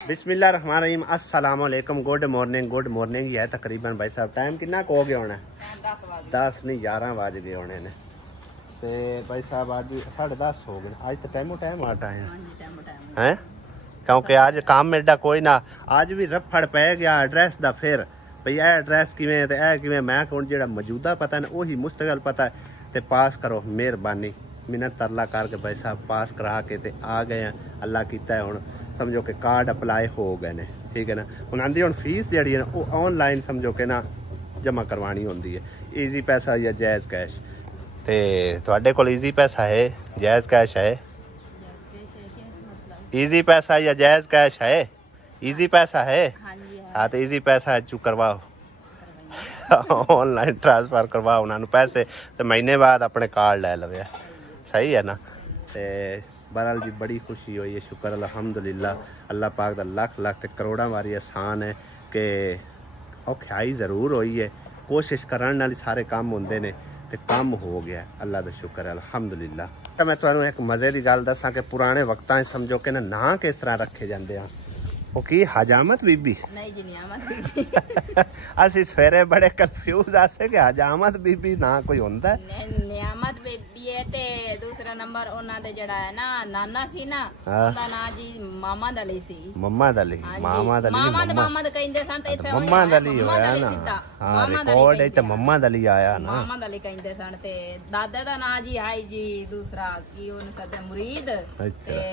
बिस्मिल्लाहिर्रहमानिर्रहीम अस्सलाम वालेकुम गुड मॉर्निंग ही है तकरीबन भाई साहब टाइम कितना हो गया होना 10 नहीं 11 बज गए होने ने ते भाई साहब आज 10:30 हो गए आज तो टाइम आटा है क्योंकि आज काम एडा कोई ना आज भी रफड़ पै गया एड्रैस दा फिर भई ए एड्रैस किवें ते ए किवें मैं हुण जेड़ा मौजूदा पता ने ओही मुस्तकिल पता है ते पास करो मेहरबानी मिन्नत तरला करके भाई साहब पास करा के ते आ गए हैं अल्लाह कीता है हुण समझो कि कार्ड अप्लाई हो गए ने ठीक है ना हुण आंदी हुण फीस जिहड़ी है वो ऑनलाइन समझो कि ना जमा करवानी होंदी है ईजी पैसा या जायज़ कैश ते तुहाडे कोल ईजी पैसा है जायज़ कैश है ईजी पैसा या जायज़ कैश है ईजी पैसा है हाँ तो ईजी पैसा चू करवाओ ऑनलाइन ट्रांसफर करवाओ उन्होंने पैसे तो महीने बाद अपने कार्ड ले लवे सही है ना ते बहरहाल जी बड़ी खुशी हुई है शुक्र अल्हम्दुलिल्लाह अल्लाह पाक दा लख लख ते करोड़ा वारी एहसान है कि औखियाई जरूर हुई है कोशिश करने नाल सारे काम होंदे ने ते काम हो गया अल्लाह दा शुक्र है अल्हम्दुलिल्लाह। मैं तुहानू एक मजे की गल दसां कि पुराने वक्तां समझो कि ना किस तरह रखे जाते हैं वो की हजामत बीबी नहीं जी नियामत बीबी असि सवेरे बड़े कंफ्यूज आसे कि हजामत बीबी ना कोई होंदा है नियामत बीबी है ते दूसरा नंबर ओना दे जड़ा है ना नाना सी ना ओदा ना जी मोहम्मद अली सी मोहम्मद अली मोहम्मद कहंदे सन ते इथे मोहम्मद अली होया ना हां रिकॉर्ड है ते मोहम्मद अली आया ना मोहम्मद अली कहंदे सन ते दादे दा ना जी आई जी दूसरा की ओन सदे मुरीद ते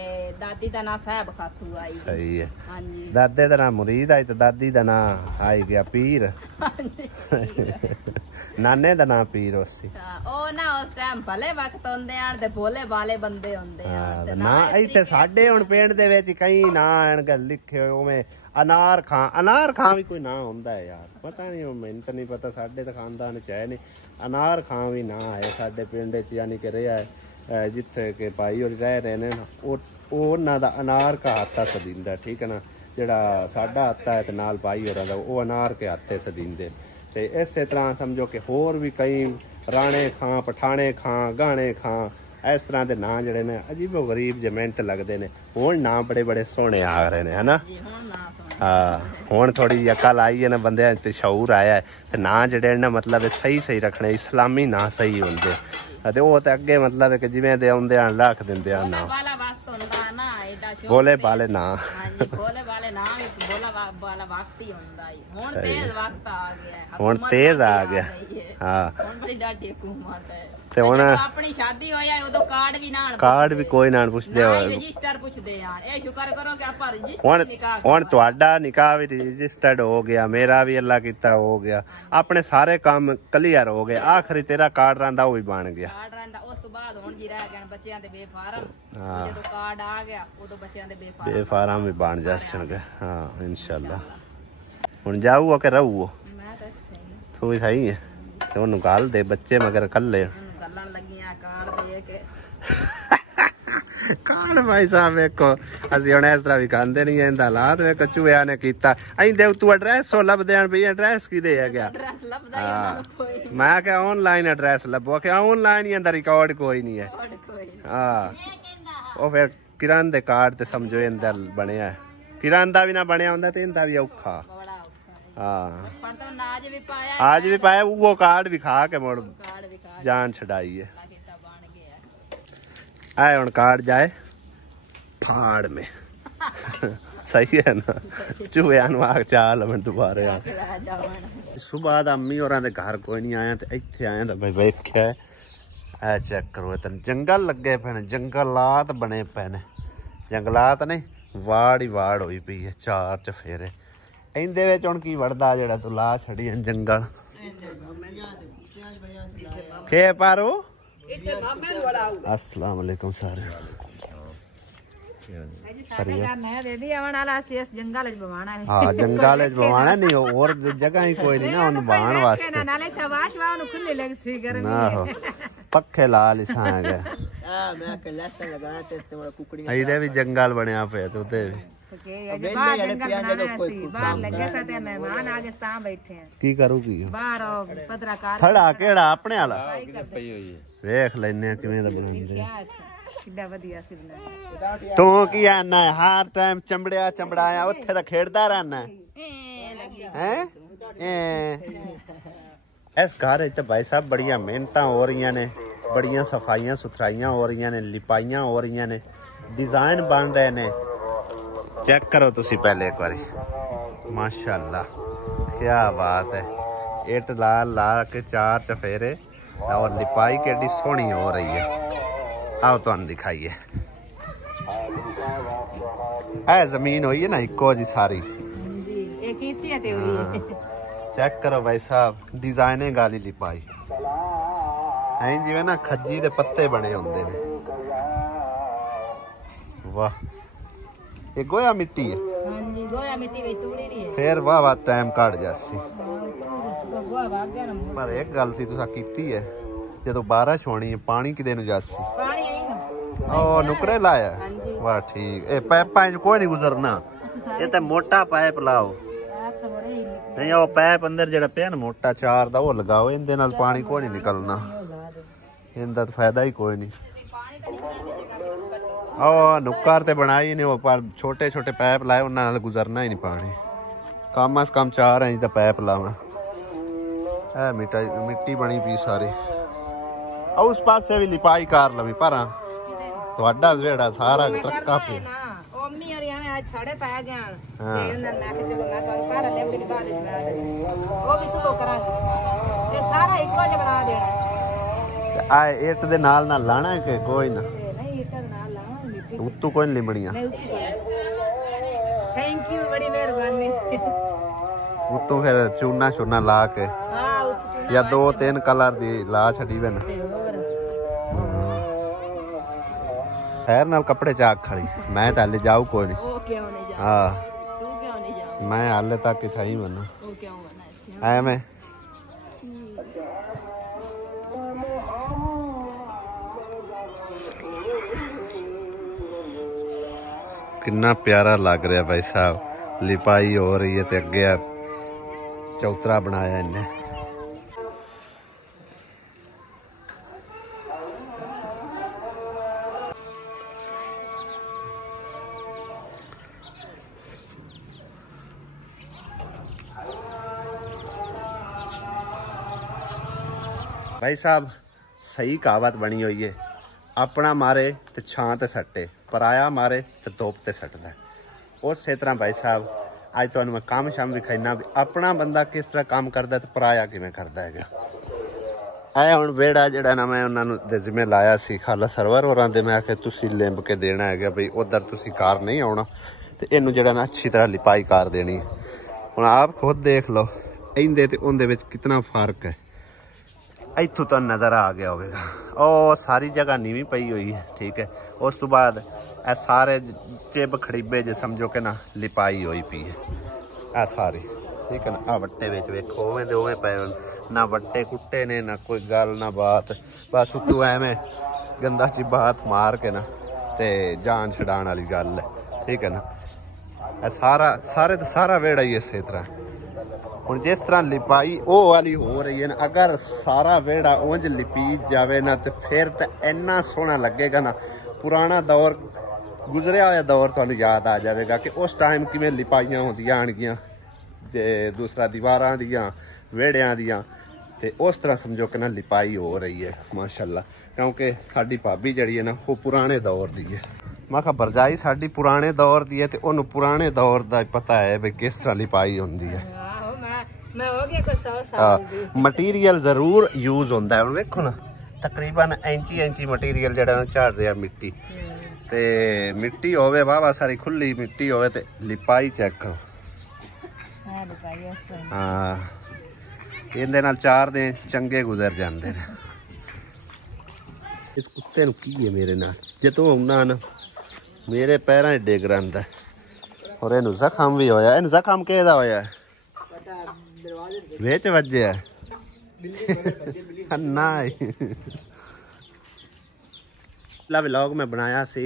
दादी दा ना साहब खातू आई सही है दादे दा ना मुरीद आई ते दादी दा ना आई गया पीर नाने दा ना पीर उसी ओ ना उस टाइम भले वक्त होंदे आन ते भोले भाले बंदे होंदे आन ना इथे साडे हुन पिंड दे विच कई ना आन लिखे ओवें अनार खां भी कोई ना होंदा है यार पता नहीं मैनूं तो नहीं पता साडे तो खानदान च है नहीं अनार खां भी ना है साडे पिंड च यानी कि रहा है जिथे के भाई और रह रहे ने ना उन्हां दा अनार का हाथा सदींदा ठीक है ना जिहड़ा साडा आता है ते नाल भाई होरां दा वो अनार के हाथे सदींदे ते इस तरह समझो कि होर भी कई राणे खां पठाणे खां गाणे खां इस तरह के नाम जड़े ने अजीबो गरीब जे मेहनत लगते हैं हुण नाम बड़े बड़े सोहने आ रहे हैं है ना हाँ हुण थोड़ी अकल आई है ना बंदे ते शऊर आया है ते ना जड़े ना मतलब सही रखने इस्लामी ना सही होंदे ते वो ते अगे मतलब है कि जिवें दे आउंदे आन लख दिंदे आन ना बोले बाले ना बोले बाले ना बोला वाला वक्त ही हुंदा है हुण तेज वक्त आ गया है हुण तेज आ गया हां हुण बड़ी डाटी हुकूमत है ते हुण अपनी शादी होया उदो कार्ड भी कोई ना पुछदे हो रजिस्टर पुछदे यार ए शुक्र करो कि आपा रजिस्टर निकाह हुण तुहाडा निकाह भी रजिस्टर्ड हो गया मेरा भी अल्लाह कीता हो गया अपने सारे काम क्लियर हो गए आखिरी तेरा कार्ड रंदा वो भी बन गया कार्ड रंदा उस तो बाद हुण जी रह गए बच्चों दे बेफारम जदों कार्ड आ गया उदो बच्चों दे बेफारम भी बन जासणगे हां इंशाल्लाह हुण जाऊओ के रहूओ मैं तो तू भी सही है ते ओनू गल दे बच्चे मगर कल्ले कार्ड भाई साहब वेखो असि हुण इस तरह भी खांदे नहीं इंदा हालात वेखो चूहिया ने कीता अई दे तू एड्रैस हो लभदे आन भई एड्रैस किदे है क्या मैं क्या ऑनलाइन एड्रैस लभो कि ऑनलाइन ही अंदर रिकॉर्ड कोई नहीं है हां ओ फिर किरण दे कार्ड ते समझो इंदा बनया है किरण दा भी ना बनया हुंदा ते इंदा भी औखा हाँ आज भी पाया वो कार्ड भी खा के मुड़ जान छड़ाई है आए हुण कार्ड जाए फाड़ में सही है ना चूहिया नू आख चाल मैं दोबारा सुबह दा अम्मी होरां दे घर कोई नहीं आया ते इत्थे आया ते भाई वेख्या ऐ चेक करो इतने जंगल लगे पे ने जंगलात बने पे ने जंगलात ने वाड़ ही वाड़ होई पई है चार चफेरे इंदे विच हुण की वड़दा जेड़ा तू ला छड़ी जंगल के पारो अस्सलाम वालेकुम सारे हाँ जंगल बवाना नहीं और जगह ही कोई नहीं ना उन बहान वास्ते ना हो पक्खे ला लिसांगे इधर भी जंगल बनया पे तो उधर की करूगी थड़ा केड़ा अपने आला वेख लेने किवें दा बनांदे ਕਿੱਡਾ ਵਧੀਆ ਸੀ ਬਣਾਇਆ। ਤੂੰ ਕੀ ਆਨਾ ਹਰ ਟਾਈਮ ਚੰਬੜਿਆ ਚੰਬੜਾਇਆ ਉੱਥੇ ਤਾਂ ਖੇਡਦਾ ਰਹਿਣਾ ਹੈ। ਇਸ ਘਰ ਵਿੱਚ ਭਾਈ ਸਾਹਿਬ ਬੜੀਆਂ ਮਿਹਨਤਾਂ ਹੋ ਰਹੀਆਂ ਨੇ, ਬੜੀਆਂ ਸਫਾਈਆਂ ਸੁਥਰਾਈਆਂ ਹੋ ਰਹੀਆਂ ਨੇ, ਲਿਪਾਈਆਂ ਹੋ ਰਹੀਆਂ ਨੇ, डिजाइन बन रहे ने। चेक करो तुसी पहले एक बारी, माशाल्लाह क्या बात है। इट ला ला के 4 चफेरे और लिपाई केडी सोहनी हो रही है। आओ तुहानू दिखाइए। है जमीन हुई है ना इको जी सारी। चेक करो भाई साहब, डिजाइनिंग वाली लिपाई ऐ जिवें ना खज्जी दे पत्ते बने होंदे ने। वाह, ये गोया मिट्टी है। हां जी, गोया मिट्टी में तूड़ी रही है। फिर वाह वाह टाइम काट जासी। गोया भाग गया ना। पर एक गल सी तुसा कीती है, जदों बारिश होनी है पानी किदे नु जासी? पानी आई ना। ओ नुकरे लाया। वाह ठीक। ए पाइपां च कोई नहीं गुजरना, ये ते मोटा पाइप लाओ। नहीं वो पाइप अंदर जेड़ा पिया ना मोटा 4 दा वो लगाओ, इंदे नाल पानी कोई नहीं निकलना, इंदा तो फायदा ही कोई नहीं। ओ नुक्कर ते बनाई ने वो, पर छोटे छोटे पाइप लाए उन्हां नाल गुजरना ही नहीं पानी। कम अज कम 4 इंच दा पाइप लावा। ए मिट्टी बनी पी सारी। उस पासे भी लिपाई कर लवी पर ਤੁਹਾਡਾ ਜਿਹੜਾ ਸਾਰਾ ਟਰੱਕਾ ਪਿਆ। ਮੰਮੀ ਔਰ ਐਵੇਂ ਅੱਜ ਸਾਡੇ ਪੈ ਗਿਆ ਤੇ ਉਹਨਾਂ ਨੇ ਆਖਿਆ ਚਲੋ ਮੈਂ ਤੁਹਾਨੂੰ ਘਰ ਲੈ ਮੇਰੀ ਬਾਤ ਬਣਾ ਦੇ, ਉਹ ਵੀ ਸੁਭੋ ਕਰਾਂਗੇ ਤੇ ਸਾਰਾ ਇੱਕੋ ਜਿਹਾ ਬਣਾ ਦੇਣਾ। ਆ ਇੱਟ ਦੇ ਨਾਲ ਨਾਲ ਲਾਣਾ ਕਿ ਕੋਈ ਨਾ? ਨਹੀਂ ਇੱਟ ਦੇ ਨਾਲ ਲਾਵਾਂਗੇ, ਉੱਤੋਂ ਕੋਈ ਨਹੀਂ ਲਿਮੜੀਆਂ। ਥੈਂਕ ਯੂ, ਬੜੀ ਮਿਹਰਬਾਨੀ। ਉੱਤੋਂ ਫਿਰ ਚੂਨਾ ਸ਼ੂਨਾ ਲਾ ਕੇ ਜਾਂ 2-3 ਕਲਰ ਦੀ ਲਾ ਛੱਡੀ ਬਨ। खैर नाल कपड़े चाक खड़ी मैं तो हाले जाऊ कोई नहीं। हाँ तू क्यों नहीं जा? मैं हाले तक ही था ही मना। तू क्यों मना? आया मैं कितना प्यारा लग रहा भाई साहब। लिपाई हो रही है ते अगे चौतरा बनाया इन्हें। भाई साहब सही कहावत बनी हुई है, अपना मारे तो छां ते सट्टे, पराया मारे तो धुप ते सटदा। उस तरह भाई साहब अज तुहानू मैं काम शाम दिखाईना भी अपना बंदा किस तरह काम करदा ते पराया किवें करदा है। ऐ हुण वेड़ा जिहड़ा ना मैं उन्होंने दे जिम्मे लाया सी खाला सरवर होरां दे, मैं आखिया तुसीं लिंब के देना है बई उधर तुसीं कार नहीं आउणा ते इहनूं जिहड़ा ना अच्छी तरह लिपाई कर देनी है। हुण आप खुद देख लो इहदे ते उहदे विच कितना फर्क है। इत्थों तो नज़र आ गया होगा। और सारी जगह नीवी पई हुई है, ठीक है। उस तो बाद ए सारे चिब खड़ीबे जो समझो कि ना लिपाई हुई पी है ए सारी, ठीक है ना। आ वट्टे विच वेखो उवें दे उवें पए ना, वट्टे कुट्टे ने ना कोई गल ना बात, बस उत्तों एवें गंदा ची बात मार के ना ते जान छड़ाण वाली गल है, ठीक है ना। ए सारे तो सारा वेड़ा ही इस तरह। हुण जिस तरह लिपाई वो वाली हो रही है ना, अगर सारा वेड़ा उंज लिपी जावे ना तो फिर तो इन्ना सोहना लगेगा ना। पुराना दौर गुजरिया हुआ दौर तुहानू याद आ जाएगा कि उस टाइम किवें लिपाइयां होंदियां आणगियां ते दूसरा दीवारां दियां वेड़ियां दियां, ते उस तरह समझो कि ना लिपाई हो रही है माशाअल्लाह। क्योंकि साडी भाभी जिहड़ी है ना वो पुराने दौर दी है। मैं कहा भरजाई साडी पुराने दौर दी है ते उहनू पुराने दौर दा पता है भी किस तरह लिपाई होंदी है। मैं हो गया कुछ 100 साल। मटीरियल जरूर यूज होंदा है। हुण वेखो ना तकरीबन इंची मटीरियल जेड़ा ना झाड़ रहा मिट्टी ते मिट्टी होवे वाह सारी खुली मिट्टी होवे ते लिपाई चेक करो। हाँ इहदे नाल 4 दिन चंगे गुजर जांदे ने। इस कुत्ते नूं की है मेरे नाल, जदों आउणा ना मेरे पैरां 'च डिग रहिंदा और इहनूं जख्म भी होया। इहनूं जख्म किहदा होया? विच वज्जिया ना। पिछला व्लॉग मैं बनाया सी,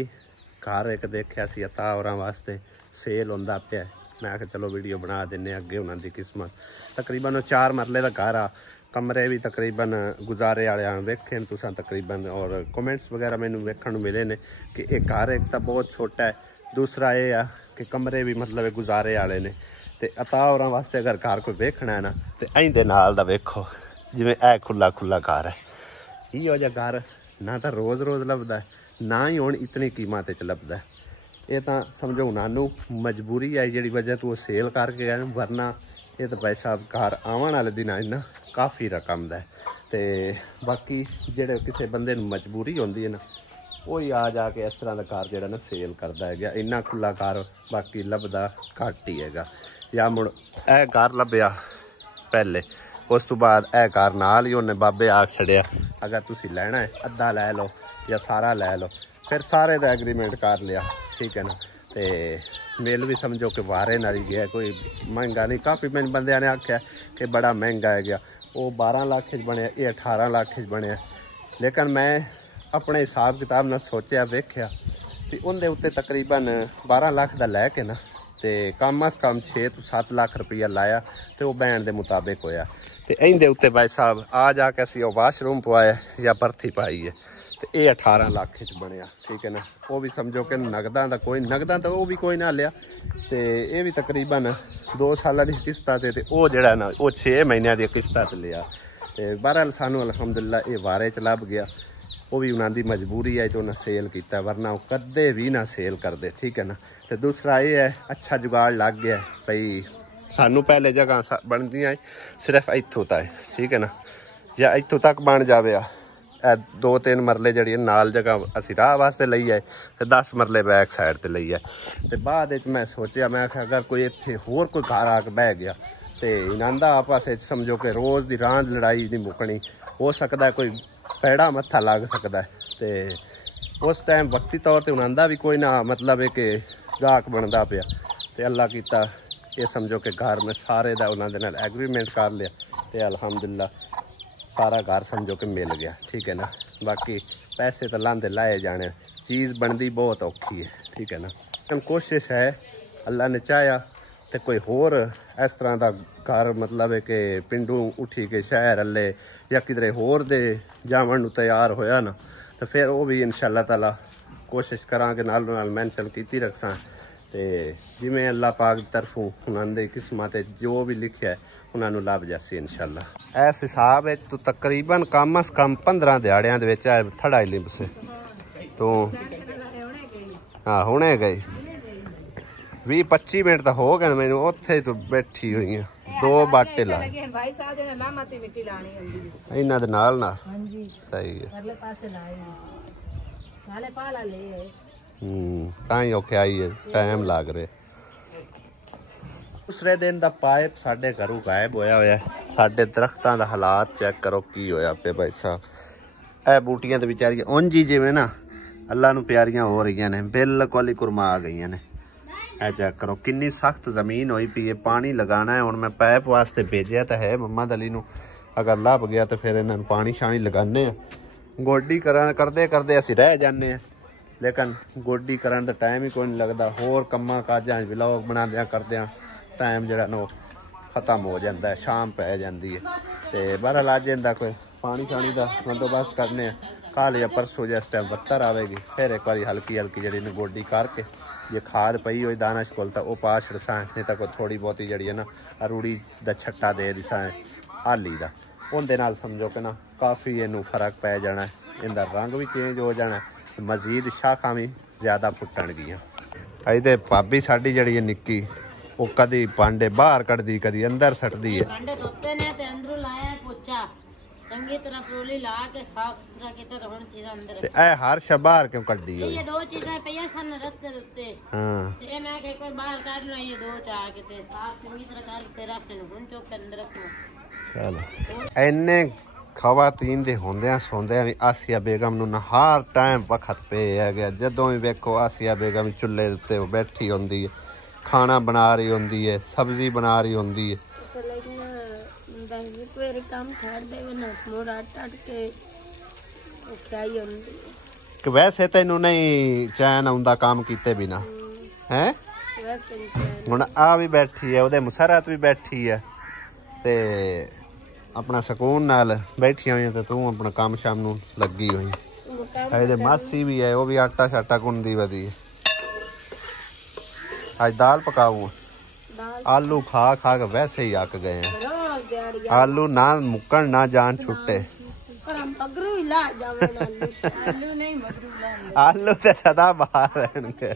घर एक देखिया सी अता होरां वास्ते सेल होंदा पिया। मैं आखिया चलो वीडियो बना दिन्ने अगे उन्हां दी किस्मत। तकरीबन 4 मरले का घर आ, कमरे भी तकरीबन गुजारे वाले वेखे तुसां तकरीबन, और कमेंट्स वगैरह मैनू वेखण नूं मिले ने कि एक घर एक तो बहुत छोटा है, दूसरा ये आ कि कमरे भी मतलब गुजारे वाले ने। ते अता होरां वास्ते अगर घर कोई वेखना है ना तो अं दे नाल दा वेखो, जिवें ए खुला खुला घर है। इहो जिहा घर ना तो रोज़ रोज़ लभदा है, ना ही हुण इतनी कीमत च लभदा है। ये तो समझो उन्होंने मजबूरी है जिहड़ी वजह तो सेल करके गए, वरना ये तो भाई साहब घर आवन वाले दिन इन्ना काफ़ी रकम दा है। ते बाकी जेड़े किसी बंदे नूं मजबूरी होंदी है ना, वही आ जाके इस तरह का घर जिहड़ा ना सेल करदा है। इन्ना खुला घर बाकी लभदा घट ही हैगा। या मुड़ ए घर लभ्या पहले, उस तो बाद ए घर नाल ही उन्हें बाबे आख छड़िया अगर तुसी लेना है अद्धा लै लो या सारा लै लो, फिर सारे दा एग्रीमेंट कर लिया, ठीक है ना। तो मेल भी समझो कि वारे नाल ही गया, कोई महंगा नहीं। काफ़ी मैंने बंदे ने आख्या कि बड़ा महंगा है गया, वो 12 लाख बनया, ये 18 लाख बनया। लेकिन मैं अपने हिसाब किताब नाल सोचा वेख्या तो उनके उत्ते तकरीबन 12 लाख का लैके ना तो कम अज़ कम 6 तो 7 लाख रुपया लाया, तो वह बैन के मुताबिक होया। तो इनके उत्ते भाई साहब आ जाके असी वाशरूम पवाया या बरथी पाई है, तो ये 18 लाख बनया, ठीक है ना। वो भी समझो कि नगदा का कोई, नगदा तो वो भी कोई ना लिया। तो ये भी तकरीबन 2 साल की किस्तां ते वो जड़ा ना वो 6 महीनों की किस्तां ते लिया। तो बहरहाल सानू अलहमदुलिल्लाह ये वारे च लभ गया। वो भी उन्होंने मजबूरी है जो उन्हें सेल किया, वरना वो कदे भी ना सेल करते, ठीक है ना। तो दूसरा ये है अच्छा जुगाड़ लग गया भाई, सानू पहले जगह बनदियां सिर्फ इत्थों तक, ठीक है ना, या इत्थों तक बन जाए 2-3 मरले जड़ी नाल जगह असी राह वास्ते लई आए, तो 10 मरले बैक साइड ते लई आए। तो बाद मैं सोचा मैं अगर कोई इत्थे होर कोई घर आके बह गया तो इन्हां दा आपस समझो कि रोज़ की रांद लड़ाई नहीं मुकनी, हो सकता है कोई पैड़ा मत्था लग सकता है। तो उस टाइम वक्ती तौर पर उन्हां दा भी कोई ना मतलब है कि गाहक बनता पाया। तो अल्लाह कीता ये समझो कि घर में सारे दा उन्होंने नाल एग्रीमेंट कर लिया, तो अल्हम्दुलिल्लाह सारा घर समझो कि मिल गया, ठीक है ना। बाकी पैसे तो लांदे लाए जाने, चीज़ बनती बहुत औखी है, ठीक है ना। लेकिन कोशिश है अल्लाह ने चाहा तो कोई होर इस तरह का घर मतलब है कि पिंडू उठी के शहर अल्ले या किधरे होर दे जावन नूं तैयार होया ना, तो फिर वो भी इंशाअल्लाह ताला कोशिश करांगे नाल नाल मैंशन कीती रखसां। तो जिमें अल्लाह पाक की तरफों उन्होंने किस्मत जो भी लिखा है उन्होंने लभ जासी इंशाअल्लाह। इस हिसाब है तो तकरीबन कम अज़ कम 15 दिहाड़ियां दे विच थड़ा लिंब से तो हाँ हुणे गई 20-25 मिनट तो हो गए मैंने उत्थे तो बैठी हुई है। 2 बाटे ला भाई साहब दे लामा ते मिट्टी लानी हुंदी है इन्हां दे नाल ना, हां जी सही है, परले पासे लाए नाले पाला ले है ताई औखे आई है, टाइम लग रहा। दूसरे दिन का पाइप साढ़े घरों गायब होया होया, साढ़े दरख्तां दा हालात चेक करो की होया पे भाई साहब। ए बूटियां तो बेचारियां उंज ही जिवें ना अल्लाह नूं प्यारियां हो रही ने, बिल्कुल ही कुरमा आ गई ने। ए चेक करो कितनी सख्त जमीन होई पई है, पानी लगाना है। हुण मैं पाइप वास्ते भेजिया तो है मम्मद अली नूं, अगर लभ गया तो फिर इन्हां नूं पानी शानी लगाने गोडी करदे करदे असीं रह जाने हैं, लेकिन गोडी करन दा टाइम ही कोई नहीं लगता। होर कम्मां काजां व्लॉग बनांदियां करदियां टाइम जिहड़ा ना खत्म हो जाता है, शाम पै जाती है। तो बहरहाल अज इंदा कोई पानी शानी का बंदोबस्त करने कल या परसों जिस टाइम बत्तर आएगी फिर एक बार हल्की हल्की जी गोडी करके जे खाद पई हुई दाना कोल तो वह पा छड़सा, नहीं तो कोई थोड़ी बहुती जी है ना रूड़ी का छट्टा दे दिसा हाली का, उनके नाल समझो कि ना काफ़ी इनू फर्क पै जाना, इनका रंग भी चेंज हो जाना, मजीद शाखा भी ज़्यादा फुटन गियां। अजे भाभी साडी जड़ी है निक्की वो कदी भांडे बाहर कढ़दी कदी अंदर सटदी है। भांडे धोते ने ते अंदरों लाया पोचा चंगी तरह प्रोली ला के साफ सुथरा कीता तो हुण चीज़ां अंदर। ते ए हर शब बाहर क्यों कढ़दी है? ये 2 चीज़ां पईयां सन रस्ते दे उत्ते। हां ते मैं के कोई बाहर काढ लो, ये 2 चा के ते साफ चंगी तरह कर के रख लो, हुण चुक के अंदर रखो। चलो इन्ने खवातीन दे होंदियां सोंदियां भी आसिया बेगम नूं ना हर टाइम वक्त पे है गया। जदों भी वेखो आसिया बेगम चुल्हे उत्ते बैठी होंदी है, खाना बना रही होंदी है, सब्जी बना रही होंदी है। वैसे तेनू नहीं चैन आउंदा काम कीते बिना है। हुण आ भी बैठी है, ओहदे मुसरत भी बैठी है, ते अपना सुकून नाल बैठी हुई ते तू अपना काम शाम नू लगी हुई। अजे मासी भी है, वो भी आटा शाटा गुनदी वधी। आज दाल पकाऊं, आलू खा खा के वैसे ही अक गए हैं। आलू ना मुक्कन ना जान छुट्टे। आलू ते सदा बाहर रहणगे।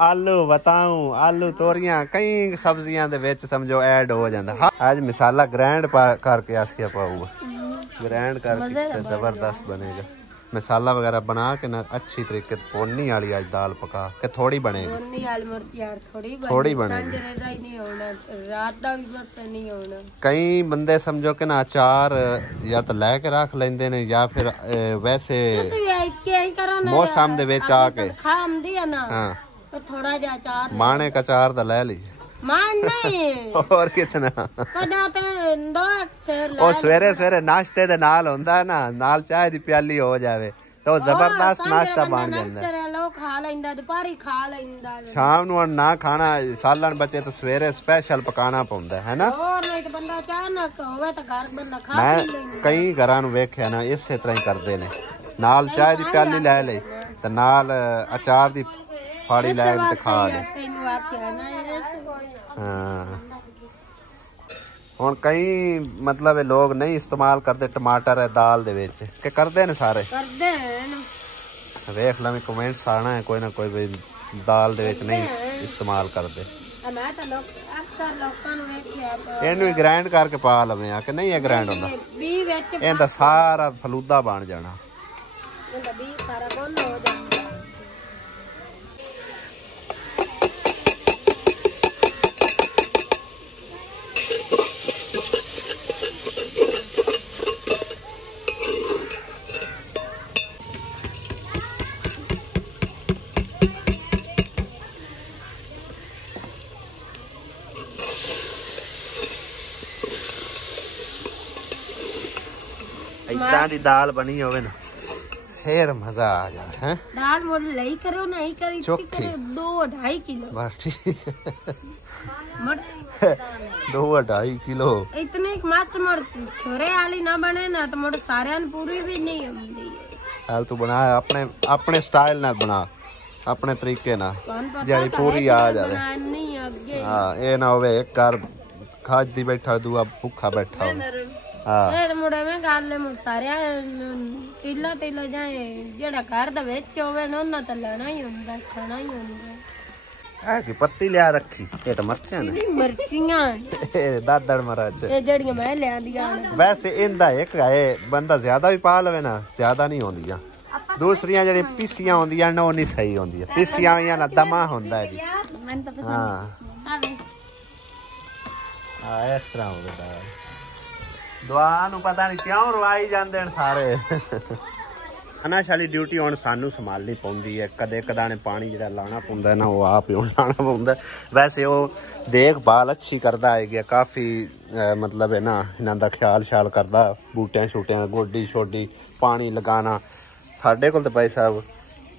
आलू बताऊं, आलू तोरियां कई सब्जियां दे विच समझो ऐड हो जांदा। आज मसाला ग्राइंड करके आसिया पाऊगा, ग्राइंड करके जबरदस्त बनेगा। मसाला वगैरह बना के ना अच्छी तरीके पोनी वाली आज दाल पका के थोड़ी बनेगी, थोड़ी बनेगी। कई बंदे समझो कि ना अचार या तो लैके रख लेंदे ने या फिर वैसे मौसम दे विच आके हाँ थोड़ा जा अचार माने का अचार दा ले ली मान नहीं और कितना ओ सवेरे सवेरे नाश्ते दे नाल होंदा है ना, नाल चाय दी प्याली हो जावे तो जबरदस्त नाश्ता बन जांदा है। लोग खा लेंदा, दोपहरी खा लेंदा, शाम नू ना खाना सालन बचे तो सवेरे स्पेशल पकाना पौंदा है ना। और नहीं तो बंदा अचानक होवे तो घर बंदा खा मैं पी लेंदा। कई घरां नू वेख्या ना इसे तरह ही करदे ने, नाल चाय दी प्याली ले ले ते नाल अचार दी फाड़ी ले के खा ले। हाँ हुण कई मतलब लोग नहीं इस्तेमाल करते टमाटर है दाल दे विच के करदे ने सारे करदे हैं। वेख लवें कमेंट्स आना है कोई ना कोई भी दाल दे विच नहीं इस्तेमाल करदे। मैं तो लोग अक्सर लोकां नू वेख्या इहनू ग्राइंड करके पा लवें आ के नहीं है ग्राइंड हुंदा, बी विच इहदा सारा फलूदा बन जाना। ਇਹਦਾ ਵੀ ਸਾਰਾ ਗੁੰਨ ਹੋ ਜਾਂਦਾ। इदां दी दाल बनी होवे ना फिर मजा आ जाए हैं। दाल मोड़ लई करो नहीं करी चोखी 2-2.5 किलो बस ठीक मड़ 2-2.5 किलो इतने मस्त मड़ छोरे वाली ना बने ना तो मड़ सारे पूरी भी नहीं होंदी। हाल तू बना अपने अपने स्टाइल नाल बना, अपने तरीके नाल जेड़ी पूरी आ जावे। हां ए ना होवे एक कर खादी बैठा दूआ भूखा बैठा हो। हां मुड़े में गल मुड़ सारे टीला टीला जाए जेड़ा घर दा विच होवे ना उन्ना तो लेना ही हुंदा, खाना ही हुंदा। है कि पत्ती लिया रखी ये तो मर्चां ने मिर्चियां दादड़ मरच ये जेड़ियां मैं ले आंदियां वैसे इंदा एक है बंदा ज्यादा भी पा लवे ना ज्यादा नहीं होंदियां। दूसरियां जेड़ी पीसियां होंदियां ना वो नहीं सही होंदियां, पीसियां होइयां ना दमा हुंदा है जी। हां हां इस तरह होंदा है। दुआ नू पता नहीं क्यों रवाई जांदे ने सारे। अनाशाली ड्यूटी हुण सानू संभालनी पौंदी है, कदे कदाने पानी जिहड़ा लाना पौंदा है ना वो आप ही लाना पौंदा। वैसे वो देखभाल अच्छी करदा है, काफ़ी मतलब है ना इन्हां दा ख्याल श्याल करदा, बूटियां शूटियां गोडी शोडी पानी लगाना। साडे कोल ते भाई साहब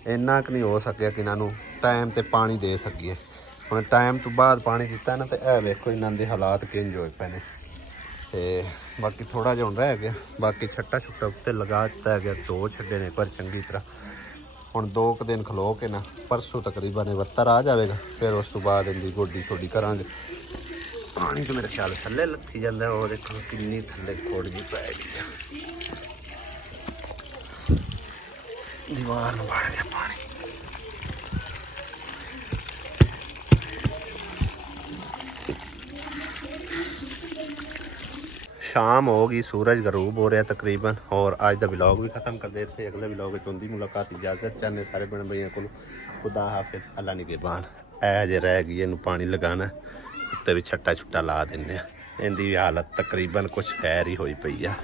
इन्ना क नहीं हो सकिया कि इन्हां नू टाइम ते पानी दे सकीए। हुण टाइम तो बाद पानी दिता ना तो यह वेखो इन्हां दे हालात किंज होए पे ने। ते बाकी थोड़ा जिहा हुण रह गया, बाकी छट्टा छुट्टा उत्ते लगा दिता गया, 2 छड्डे ने पर चंगी तरह। हुण 2 दिन खलो के ना परसों तकरीबन 72 आ जाएगा, फिर उस तो बाद इनकी गोडी शोडी करांगे। पानी तो मेरे ख्याल थल्ले लत्थी जांदा, वो देखो किन्नी थल्ले खोड़ जी पै गई, दीवार में बढ़ गया पानी। शाम होगी, सूरज गरूब हो रहा है तकरीबन, और आज का व्लॉग भी खत्म कर देते हैं। अगले व्लॉग में होंदी मुलाकात, इजाजत चाहने सारे बड़े भैया को। खुदा हाफिज, अल्लाह निगहबान। ऐ रह गई इनू पानी लगाना, उत्ते भी छट्टा छुट्टा ला दें। इनकी भी हालत तकरीबन कुछ खैर ही होई पई है।